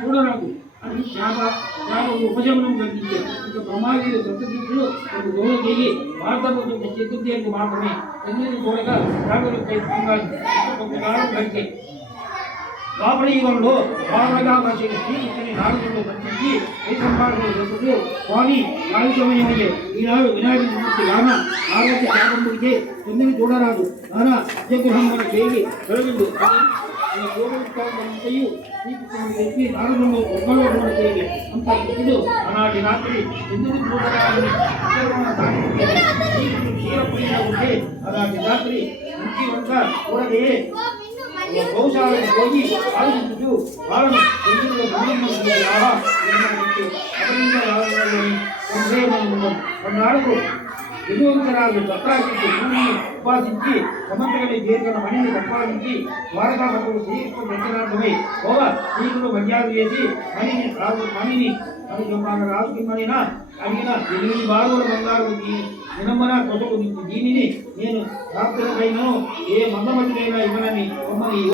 చూడరాదు అని శాప ఉపశమనం కలిగించారు. ఇక బ్రహ్మాగిరి దత్తతీర్థులు మనకు గౌరవ చేయి భారతదేశం చతుర్థికి మాత్రమే ఎందుకు చూడగా జాగ్రత్త కొంతకాలం గడిచాయి. ద్వాపర యుగంలో భావనగా వచ్చే శ్రీకృష్ణుని నారదుడు పంచించి ఏ సంపాదనలు జరుగుతూ స్వామి ఆయుధమయ్యే ఈనాడు వినాయకుడి మూర్తి గాన ఆరోగ్య శాపముడికే తొమ్మిది చూడరాదు నానా అత్యగ్రహం మన చేయి తొలగిండు శ్రీకృష్ణుని చెప్పి నారదుడు ఒక్కలో కూడా చేయి అంత కృష్ణుడు ఆనాటి రాత్రి ఎందుకు చూడరాదని శ్రీకృష్ణుడు క్షీరప్రియ ఉంటే ఆనాటి రాత్రి ఇంటి వంట చూడదే గౌశాలను పోయి ఆలోచించు వాళ్ళను ఎందుకు కొన్నాళ్ళకు విధువంతరాలు దత్తాచించి భూమిని ఉపాసించి సమంతగలి చేరుకున్న మణిని సంపాదించి ద్వారకాపతుడు శ్రీకృష్ణ దర్శనార్థమై పోగా శ్రీకృష్ణుడు మర్యాద చేసి మణిని రాజుకి మణిన అడిగిన 8 బారుల బంగారు వినమ్మన కొట్టుకు దీనిని నేను రాత్రులకైనా ఏ మందమతికైనా ఇవ్వనని మమ్మల్ని